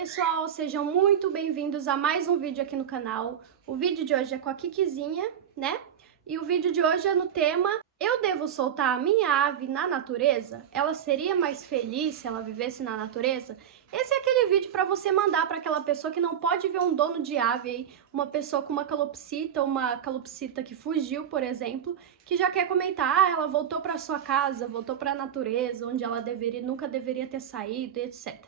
pessoal, sejam muito bem-vindos a mais um vídeo aqui no canal. O vídeo de hoje é com a Kikizinha, né? E o vídeo de hoje é no tema: eu devo soltar a minha ave na natureza? Ela seria mais feliz se ela vivesse na natureza? Esse é aquele vídeo para você mandar para aquela pessoa que não pode ver um dono de ave aí, uma pessoa com uma calopsita que fugiu, por exemplo, que já quer comentar, ela voltou para sua casa, voltou para a natureza, onde ela nunca deveria ter saído, etc.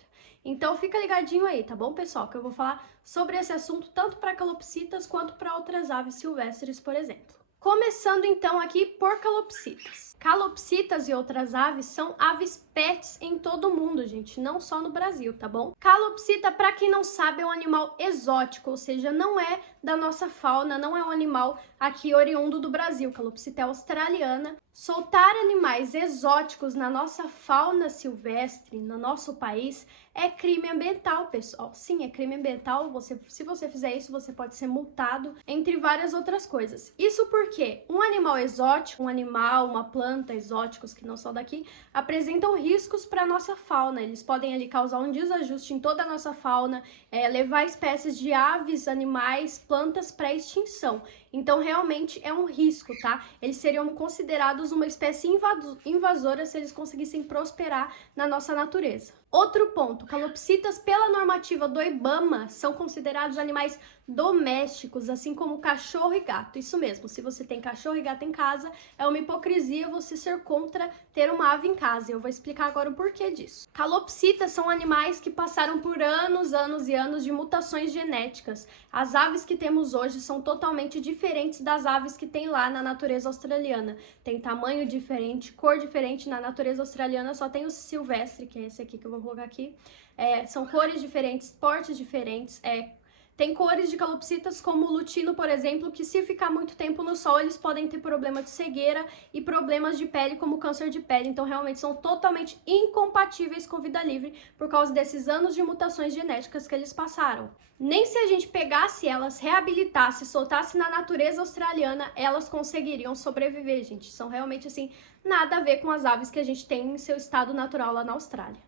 Então fica ligadinho aí, tá bom, pessoal? Que eu vou falar sobre esse assunto tanto para calopsitas quanto para outras aves silvestres, por exemplo. Começando então aqui por calopsitas. Calopsitas e outras aves são aves pets em todo o mundo, gente, não só no Brasil, tá bom? Calopsita, para quem não sabe, é um animal exótico, ou seja, não é da nossa fauna, não é um animal aqui oriundo do Brasil. Calopsita é australiana. Soltar animais exóticos na nossa fauna silvestre, no nosso país, é crime ambiental, pessoal. Sim, é crime ambiental. Se você fizer isso, você pode ser multado, entre várias outras coisas. Isso porque um animal exótico, uma planta exóticos que não são daqui, apresentam riscos para a nossa fauna. Eles podem ali causar um desajuste em toda a nossa fauna, levar espécies de aves, animais, plantas para extinção. Então, realmente é um risco, tá? Eles seriam considerados uma espécie invasora se eles conseguissem prosperar na nossa natureza. Outro ponto, calopsitas, pela normativa do IBAMA, são considerados animais domésticos, assim como cachorro e gato. Isso mesmo, se você tem cachorro e gato em casa, é uma hipocrisia você ser contra ter uma ave em casa. Eu vou explicar agora o porquê disso. Calopsitas são animais que passaram por anos e anos de mutações genéticas. As aves que temos hoje são totalmente diferentes das aves que tem lá na natureza australiana. Tem tamanho diferente, cor diferente. Na natureza australiana só tem o silvestre, que é esse aqui que eu vou colocar aqui. São cores diferentes, portes diferentes. Tem cores de calopsitas como o lutino, por exemplo, que se ficar muito tempo no sol, eles podem ter problema de cegueira e problemas de pele, como câncer de pele. Então, realmente, são totalmente incompatíveis com vida livre por causa desses anos de mutações genéticas que eles passaram. Nem se a gente pegasse elas, reabilitasse, soltasse na natureza australiana, elas conseguiriam sobreviver, gente. São realmente, assim, nada a ver com as aves que a gente tem em seu estado natural lá na Austrália.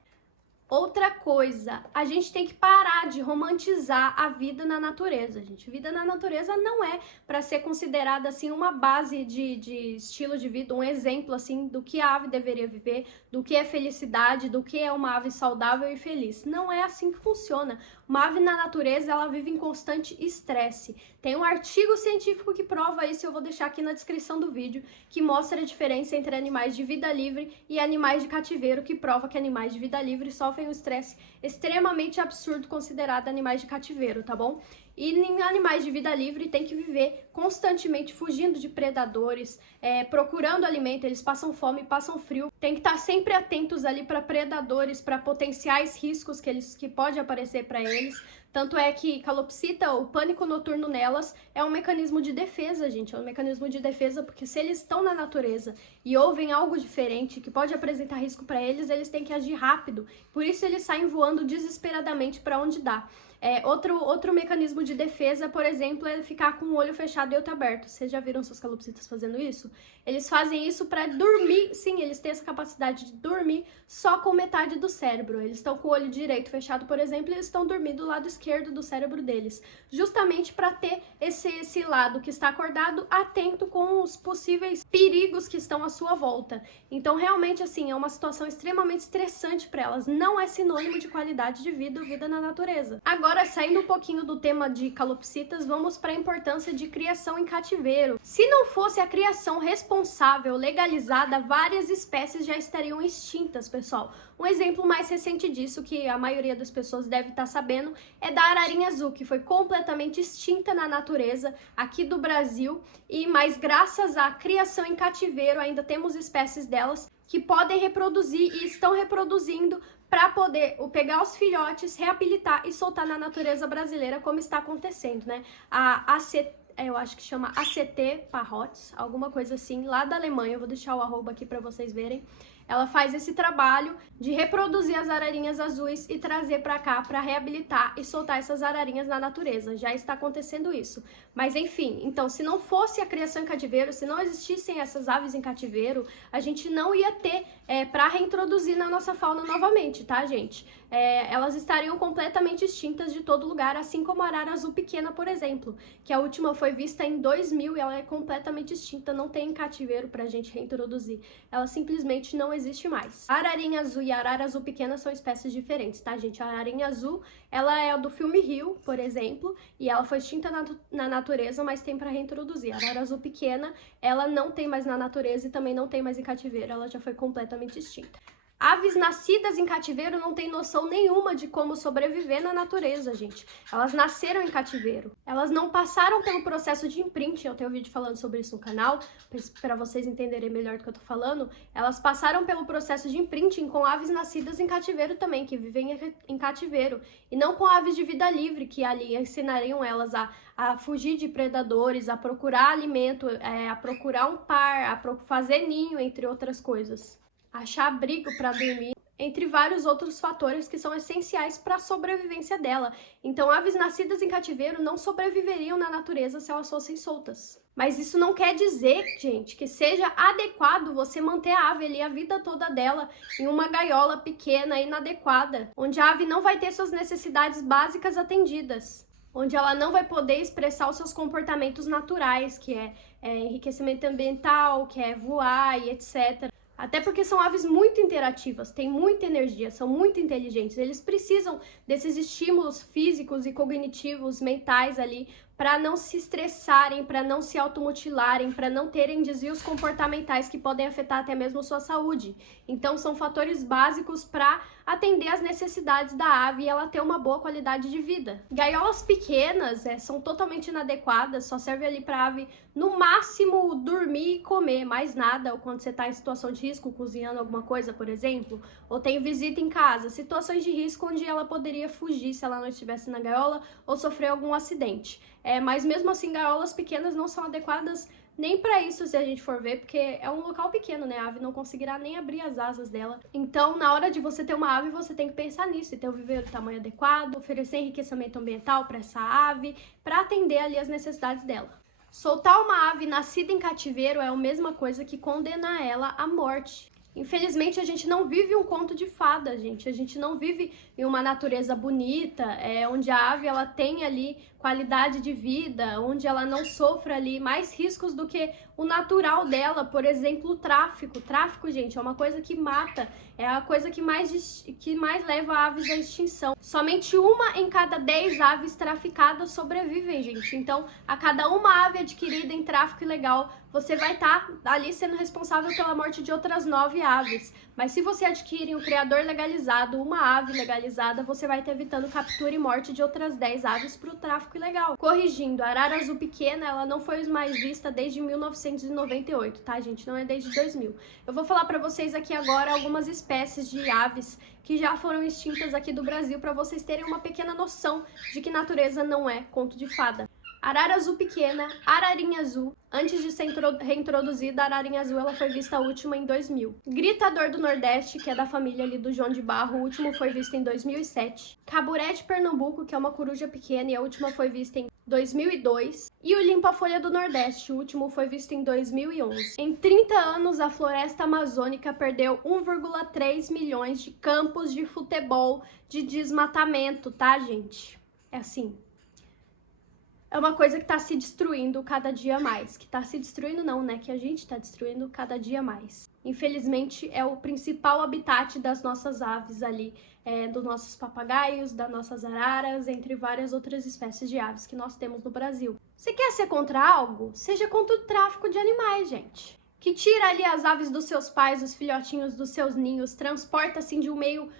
Outra coisa, a gente tem que parar de romantizar a vida na natureza, gente. Vida na natureza não é para ser considerada assim uma base de estilo de vida, um exemplo assim do que a ave deveria viver, do que é felicidade, do que é uma ave saudável e feliz. Não é assim que funciona. Uma ave na natureza, ela vive em constante estresse. Tem um artigo científico que prova isso, eu vou deixar aqui na descrição do vídeo, que mostra a diferença entre animais de vida livre e animais de cativeiro, que prova que animais de vida livre sofrem um estresse extremamente absurdo considerado animais de cativeiro, tá bom? E em animais de vida livre tem que viver constantemente fugindo de predadores, procurando alimento, eles passam fome, passam frio. Tem que estar sempre atentos ali para predadores, para potenciais riscos que pode aparecer para eles. Tanto é que calopsita, o pânico noturno nelas, é um mecanismo de defesa, gente. É um mecanismo de defesa porque se eles estão na natureza e ouvem algo diferente que pode apresentar risco para eles, eles têm que agir rápido. Por isso eles saem voando desesperadamente para onde dá. Outro mecanismo de defesa, por exemplo, é ficar com o olho fechado e outro aberto. Vocês já viram seus calopsitas fazendo isso? Eles fazem isso para dormir. Sim, eles têm essa capacidade de dormir só com metade do cérebro. Eles estão com o olho direito fechado, por exemplo, e eles estão dormindo do lado esquerdo do cérebro deles. Justamente para ter esse lado que está acordado atento com os possíveis perigos que estão à sua volta. Então, realmente, assim, é uma situação extremamente estressante para elas. Não é sinônimo de qualidade de vida ou vida na natureza. Agora, saindo um pouquinho do tema de calopsitas, vamos para a importância de criação em cativeiro. Se não fosse a criação responsável, legalizada, várias espécies já estariam extintas, pessoal. Um exemplo mais recente disso, que a maioria das pessoas deve estar sabendo, é da ararinha azul, que foi completamente extinta na natureza aqui do Brasil, mas graças à criação em cativeiro ainda temos espécies delas que podem reproduzir e estão reproduzindo para poder pegar os filhotes, reabilitar e soltar na natureza brasileira, como está acontecendo, né? Eu acho que chama ACT Parrots, alguma coisa assim, lá da Alemanha. Eu vou deixar o arroba aqui para vocês verem. Ela faz esse trabalho de reproduzir as ararinhas azuis e trazer para cá para reabilitar e soltar essas ararinhas na natureza. Já está acontecendo isso. Mas enfim, então se não fosse a criação em cativeiro, se não existissem essas aves em cativeiro, a gente não ia ter para reintroduzir na nossa fauna novamente, tá, gente? Elas estariam completamente extintas de todo lugar, assim como a arara azul pequena, por exemplo, que a última foi vista em 2000 e ela é completamente extinta, não tem cativeiro pra gente reintroduzir. Ela simplesmente não existe mais. A ararinha azul e a arara azul pequena são espécies diferentes, tá, gente? A ararinha azul, ela é do filme Rio, por exemplo, e ela foi extinta na natureza, mas tem pra reintroduzir. A arara azul pequena, ela não tem mais na natureza e também não tem mais em cativeiro, ela já foi completamente extinta. Aves nascidas em cativeiro não têm noção nenhuma de como sobreviver na natureza, gente. Elas nasceram em cativeiro. Elas não passaram pelo processo de imprinting. Eu tenho um vídeo falando sobre isso no canal, para vocês entenderem melhor do que eu tô falando. Elas passaram pelo processo de imprinting com aves nascidas em cativeiro também, que vivem em cativeiro. E não com aves de vida livre, que ali ensinariam elas a fugir de predadores, a procurar alimento, a procurar um par, a fazer ninho, entre outras coisas. Achar abrigo para dormir, entre vários outros fatores que são essenciais para a sobrevivência dela. Então, aves nascidas em cativeiro não sobreviveriam na natureza se elas fossem soltas. Mas isso não quer dizer, gente, que seja adequado você manter a ave ali a vida toda dela em uma gaiola pequena e inadequada, onde a ave não vai ter suas necessidades básicas atendidas, onde ela não vai poder expressar os seus comportamentos naturais, que é enriquecimento ambiental, que é voar e etc. Até porque são aves muito interativas, têm muita energia, são muito inteligentes. Eles precisam desses estímulos físicos e cognitivos, mentais ali, para não se estressarem, para não se automutilarem, para não terem desvios comportamentais que podem afetar até mesmo sua saúde. Então, são fatores básicos para atender às necessidades da ave e ela ter uma boa qualidade de vida. Gaiolas pequenas são totalmente inadequadas, só serve ali para a ave, no máximo, dormir e comer, mais nada, ou quando você está em situação de risco, cozinhando alguma coisa, por exemplo, ou tem visita em casa, situações de risco onde ela poderia fugir se ela não estivesse na gaiola ou sofrer algum acidente. Mas mesmo assim, gaiolas pequenas não são adequadas nem para isso, se a gente for ver, porque é um local pequeno, né? A ave não conseguirá nem abrir as asas dela. Então, na hora de você ter uma ave, você tem que pensar nisso, e ter o viveiro do tamanho adequado, oferecer enriquecimento ambiental para essa ave, para atender ali as necessidades dela. Soltar uma ave nascida em cativeiro é a mesma coisa que condenar ela à morte. Infelizmente, a gente não vive um conto de fada, gente. A gente não vive em uma natureza bonita, onde a ave ela tem ali qualidade de vida, onde ela não sofra ali mais riscos do que o natural dela. Por exemplo, o tráfico. O tráfico, gente, é uma coisa que mata, é a coisa que mais leva aves à extinção. Somente 1 em cada 10 aves traficadas sobrevivem, gente. Então, a cada uma ave adquirida em tráfico ilegal, você vai estar ali sendo responsável pela morte de outras 9 aves. Mas se você adquire um criador legalizado, uma ave legalizada, você vai estar evitando captura e morte de outras 10 aves para o tráfico ilegal. Corrigindo, a arara azul pequena, ela não foi mais vista desde 1998, tá, gente? Não é desde 2000. Eu vou falar para vocês aqui agora algumas espécies de aves que já foram extintas aqui do Brasil, para vocês terem uma pequena noção de que natureza não é conto de fada. Arara azul pequena, ararinha azul. Antes de ser reintroduzida, a ararinha azul ela foi vista a última em 2000. Gritador do Nordeste, que é da família ali do João de Barro, o último foi visto em 2007. Caburé de Pernambuco, que é uma coruja pequena, e a última foi vista em 2002. E o limpa-folha do Nordeste, o último foi visto em 2011. Em 30 anos, a floresta amazônica perdeu 1,3 milhões de campos de futebol de desmatamento, tá, gente? É assim. É uma coisa que está se destruindo cada dia mais. Que está se destruindo não, né? Que a gente está destruindo cada dia mais. Infelizmente, é o principal habitat das nossas aves ali, dos nossos papagaios, das nossas araras, entre várias outras espécies de aves que nós temos no Brasil. Você quer ser contra algo? Seja contra o tráfico de animais, gente. Que tira ali as aves dos seus pais, os filhotinhos dos seus ninhos, transporta assim de um meio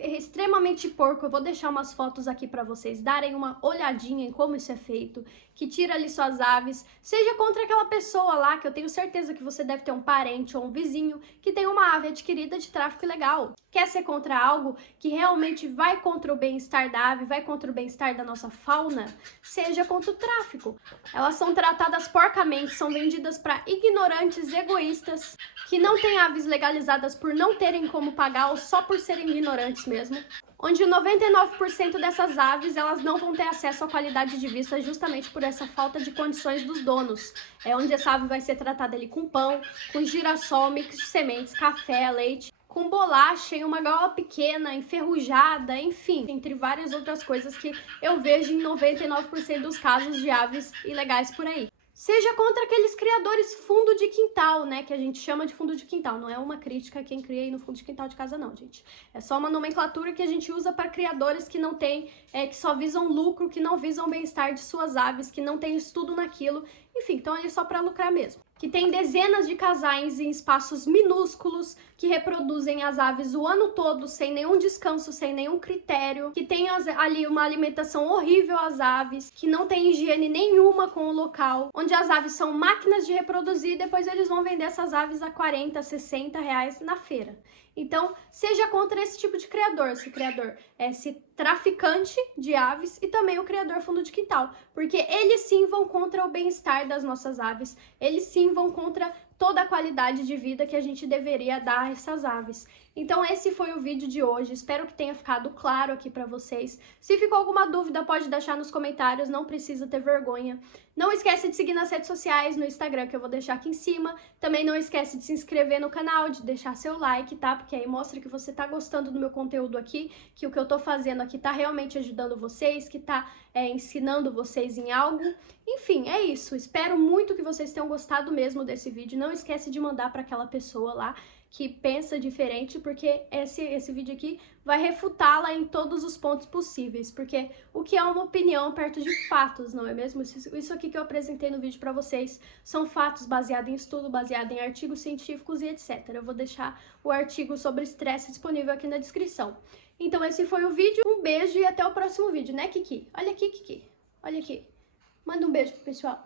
extremamente porco. Eu vou deixar umas fotos aqui para vocês darem uma olhadinha em como isso é feito, que tira ali suas aves. Seja contra aquela pessoa lá, que eu tenho certeza que você deve ter um parente ou um vizinho que tem uma ave adquirida de tráfico ilegal. Quer ser contra algo que realmente vai contra o bem-estar da ave, vai contra o bem-estar da nossa fauna? Seja contra o tráfico. Elas são tratadas porcamente, são vendidas para ignorantes egoístas, que não têm aves legalizadas por não terem como pagar ou só por serem ignorantes. restaurantes mesmo, onde 99% dessas aves elas não vão ter acesso à qualidade de vista justamente por essa falta de condições dos donos. É onde essa ave vai ser tratada ali com pão, com girassol, mix de sementes, café, leite, com bolacha em uma gaiola pequena, enferrujada, enfim, entre várias outras coisas que eu vejo em 99% dos casos de aves ilegais por aí. Seja contra aqueles criadores fundo de quintal, né, que a gente chama de fundo de quintal. Não é uma crítica a quem cria aí no fundo de quintal de casa, não, gente. É só uma nomenclatura que a gente usa para criadores que não têm, que só visam lucro, que não visam o bem-estar de suas aves, que não têm estudo naquilo. Enfim, estão ali só para lucrar mesmo. Que tem dezenas de casais em espaços minúsculos, que reproduzem as aves o ano todo, sem nenhum descanso, sem nenhum critério, que tem ali uma alimentação horrível às aves, que não tem higiene nenhuma com o local, onde as aves são máquinas de reproduzir e depois eles vão vender essas aves a 40, 60 reais na feira. Então, seja contra esse tipo de criador, esse criador, esse traficante de aves e também o criador fundo de quintal, porque eles sim vão contra o bem-estar das nossas aves, eles sim vão contra toda a qualidade de vida que a gente deveria dar a essas aves. Então esse foi o vídeo de hoje, espero que tenha ficado claro aqui pra vocês. Se ficou alguma dúvida, pode deixar nos comentários, não precisa ter vergonha. Não esquece de seguir nas redes sociais, no Instagram, que eu vou deixar aqui em cima. Também não esquece de se inscrever no canal, de deixar seu like, tá? Porque aí mostra que você tá gostando do meu conteúdo aqui, que o que eu tô fazendo aqui tá realmente ajudando vocês, que tá ensinando vocês em algo. Enfim, é isso. Espero muito que vocês tenham gostado mesmo desse vídeo. Não esquece de mandar para aquela pessoa lá que pensa diferente, porque esse vídeo aqui vai refutá-la em todos os pontos possíveis, porque o que é uma opinião perto de fatos, não é mesmo? Isso aqui que eu apresentei no vídeo para vocês são fatos baseados em estudo, baseado em artigos científicos e etc. Eu vou deixar o artigo sobre estresse disponível aqui na descrição. Então esse foi o vídeo, um beijo e até o próximo vídeo, né, Kiki? Olha aqui, Kiki, olha aqui. Manda um beijo pro pessoal.